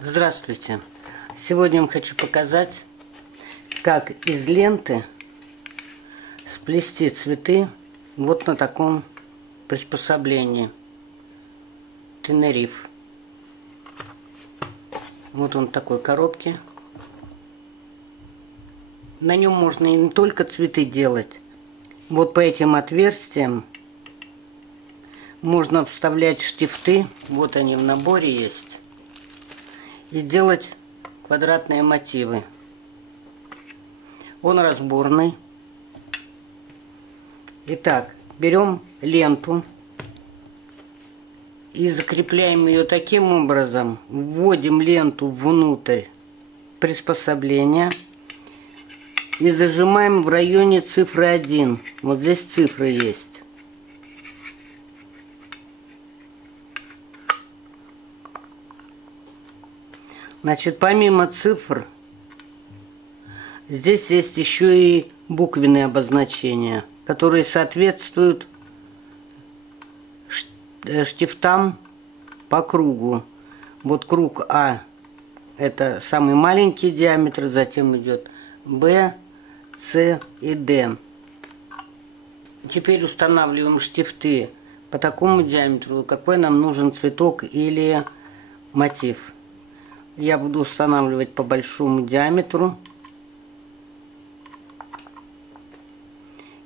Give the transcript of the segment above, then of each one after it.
Здравствуйте! Сегодня я вам хочу показать, как из ленты сплести цветы вот на таком приспособлении Тенериф. Вот он в такой коробке. На нем можно и не только цветы делать. Вот по этим отверстиям можно вставлять штифты. Вот они в наборе есть. И делать квадратные мотивы. Он разборный. Итак, берем ленту и закрепляем ее таким образом. Вводим ленту внутрь приспособления и зажимаем в районе цифры 1. Вот здесь цифры есть. Значит, помимо цифр, здесь есть еще и буквенные обозначения, которые соответствуют штифтам по кругу. Вот круг А – это самый маленький диаметр, затем идет Б, С и Д. Теперь устанавливаем штифты по такому диаметру, какой нам нужен цветок или мотив. Я буду устанавливать по большому диаметру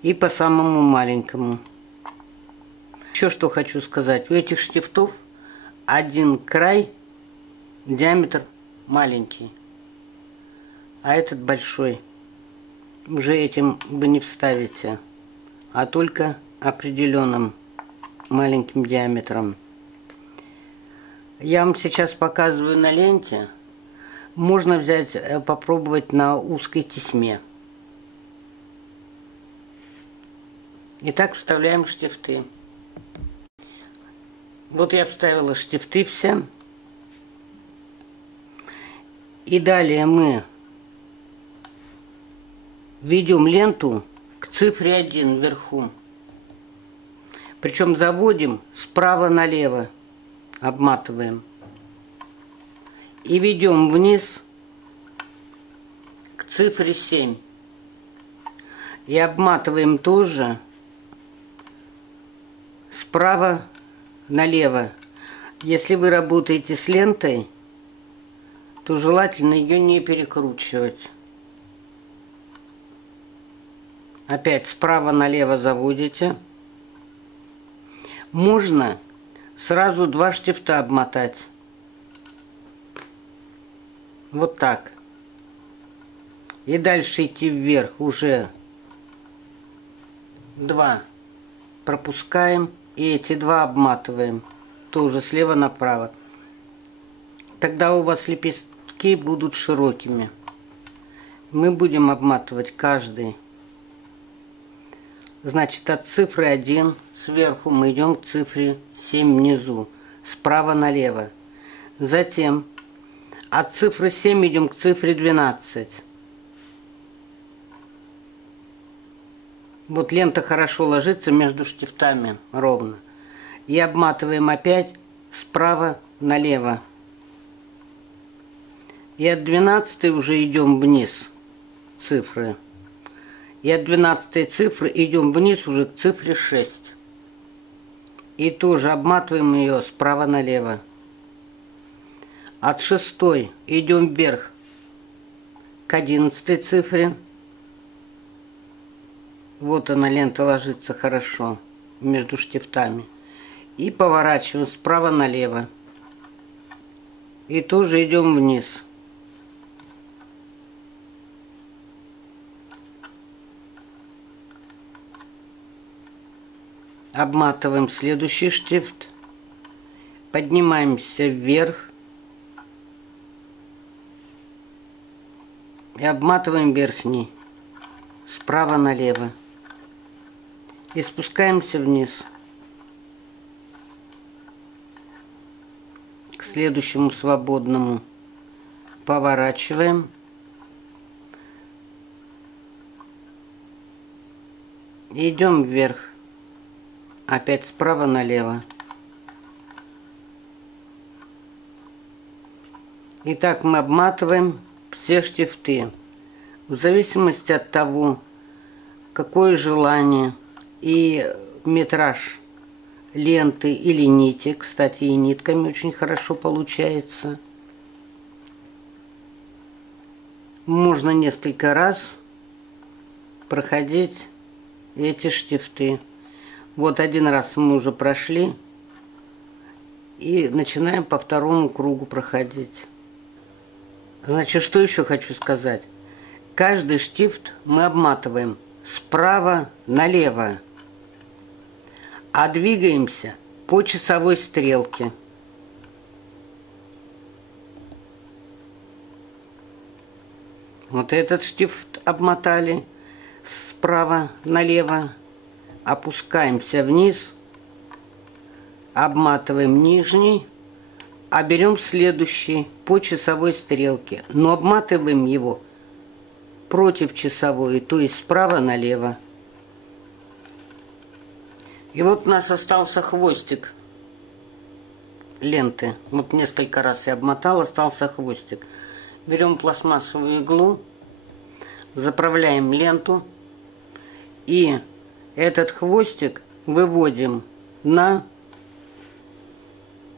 и по самому маленькому. Еще что хочу сказать. У этих штифтов один край, диаметр маленький, а этот большой. Уже этим вы не вставите, а только определенным маленьким диаметром. Я вам сейчас показываю на ленте. Можно взять, попробовать на узкой тесьме. Итак, вставляем штифты. Вот я вставила штифты все. И далее мы ведем ленту к цифре 1 вверху. Причем заводим справа налево. Обматываем. И ведем вниз к цифре 7. И обматываем тоже справа налево. Если вы работаете с лентой, то желательно ее не перекручивать. Опять справа налево заводите. Можно сразу 2 штифта обмотать. Вот так. И дальше идти вверх уже 2 пропускаем. И эти 2 обматываем. Тоже слева направо. Тогда у вас лепестки будут широкими. Мы будем обматывать каждый. Значит, от цифры 1 сверху мы идем к цифре 7 внизу, справа налево. Затем от цифры 7 идем к цифре 12. Вот лента хорошо ложится между штифтами ровно. И обматываем опять справа налево. И от 12 уже идем вниз цифры. И от 12 цифры идем вниз уже к цифре 6. И тоже обматываем ее справа налево. От 6 идем вверх к 11 цифре. Вот она, лента ложится хорошо между штифтами. И поворачиваем справа налево. И тоже идем вниз. Обматываем следующий штифт. Поднимаемся вверх. И обматываем верхний. Справа налево. И спускаемся вниз. К следующему свободному. Поворачиваем. И идем вверх. Опять справа налево. Итак, мы обматываем все штифты. В зависимости от того, какое желание и метраж ленты или нити. Кстати, и нитками очень хорошо получается. Можно несколько раз проходить эти штифты. Вот один раз мы уже прошли. И начинаем по второму кругу проходить. Значит, что еще хочу сказать. Каждый штифт мы обматываем справа налево, а двигаемся по часовой стрелке. Вот этот штифт обмотали справа налево, опускаемся вниз, обматываем нижний, а берем следующий по часовой стрелке, но обматываем его против часовой, то есть справа налево. И вот у нас остался хвостик ленты. Вот несколько раз я обмотала, остался хвостик. Берем пластмассовую иглу, заправляем ленту и этот хвостик выводим на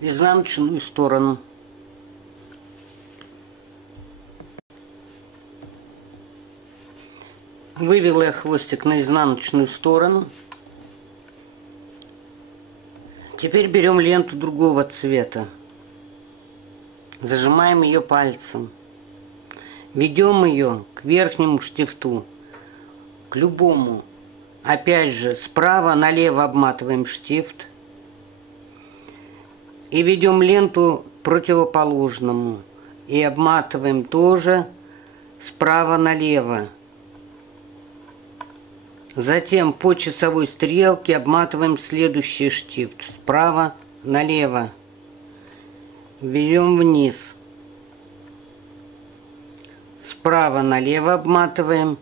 изнаночную сторону. Вывела я хвостик на изнаночную сторону. Теперь берем ленту другого цвета. Зажимаем ее пальцем. Ведем ее к верхнему штифту, к любому. Опять же, справа налево обматываем штифт. И ведем ленту к противоположному. И обматываем тоже справа налево. Затем по часовой стрелке обматываем следующий штифт. Справа налево. Берем вниз. Справа налево обматываем.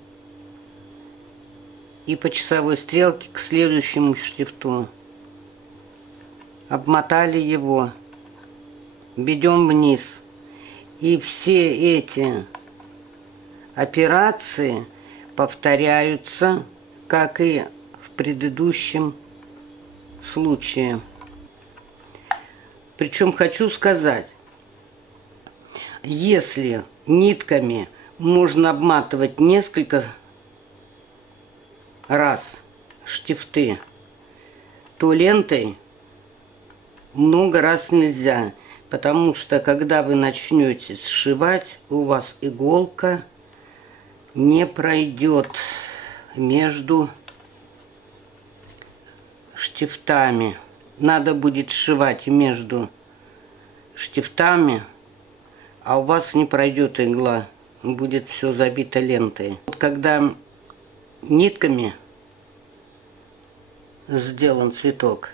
И по часовой стрелке к следующему штифту. Обмотали его. Ведем вниз. И все эти операции повторяются, как и в предыдущем случае. Причем хочу сказать, если нитками можно обматывать несколько раз штифты, то лентой много раз нельзя, потому что когда вы начнете сшивать, у вас иголка не пройдет между штифтами. Надо будет сшивать между штифтами, а у вас не пройдет игла, будет все забито лентой. Вот когда нитками сделан цветок,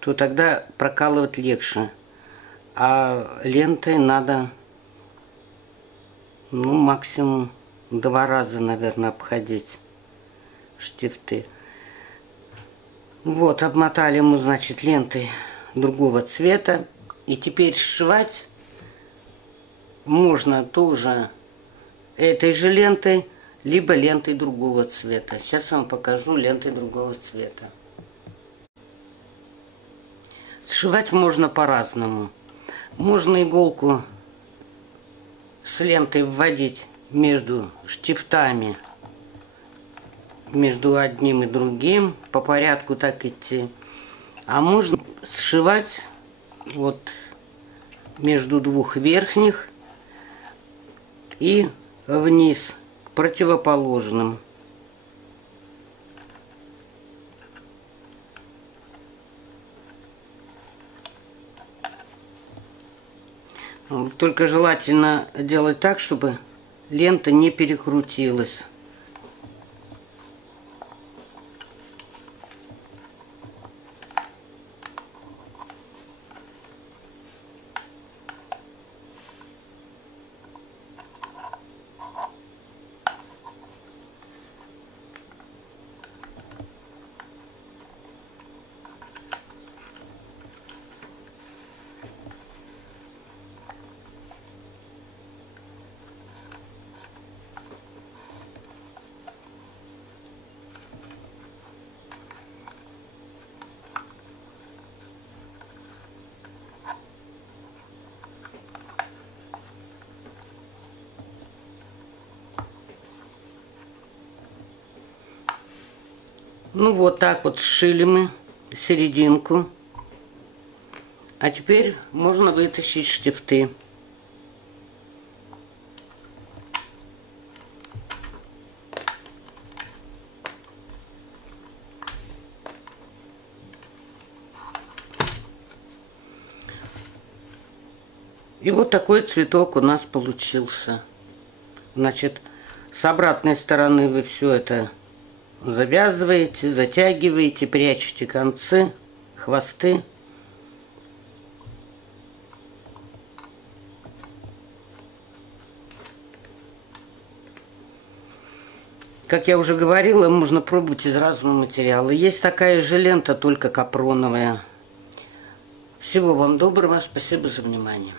то тогда прокалывать легче, а лентой надо, ну, максимум 2 раза, наверное, обходить штифты. Вот, обмотали мы, значит, лентой другого цвета. И теперь сшивать можно тоже этой же лентой, либо лентой другого цвета. Сейчас я вам покажу лентой другого цвета. Сшивать можно по-разному. Можно иголку с лентой вводить между штифтами, между одним и другим, по порядку так идти. А можно сшивать вот между двух верхних и вниз к противоположным. Только желательно делать так, чтобы лента не перекрутилась. Ну вот так вот сшили мы серединку. А теперь можно вытащить штифты. И вот такой цветок у нас получился. Значит, с обратной стороны вы все это завязываете, затягиваете, прячете концы, хвосты. Как я уже говорила, можно пробовать из разного материала. Есть такая же лента, только капроновая. Всего вам доброго, спасибо за внимание.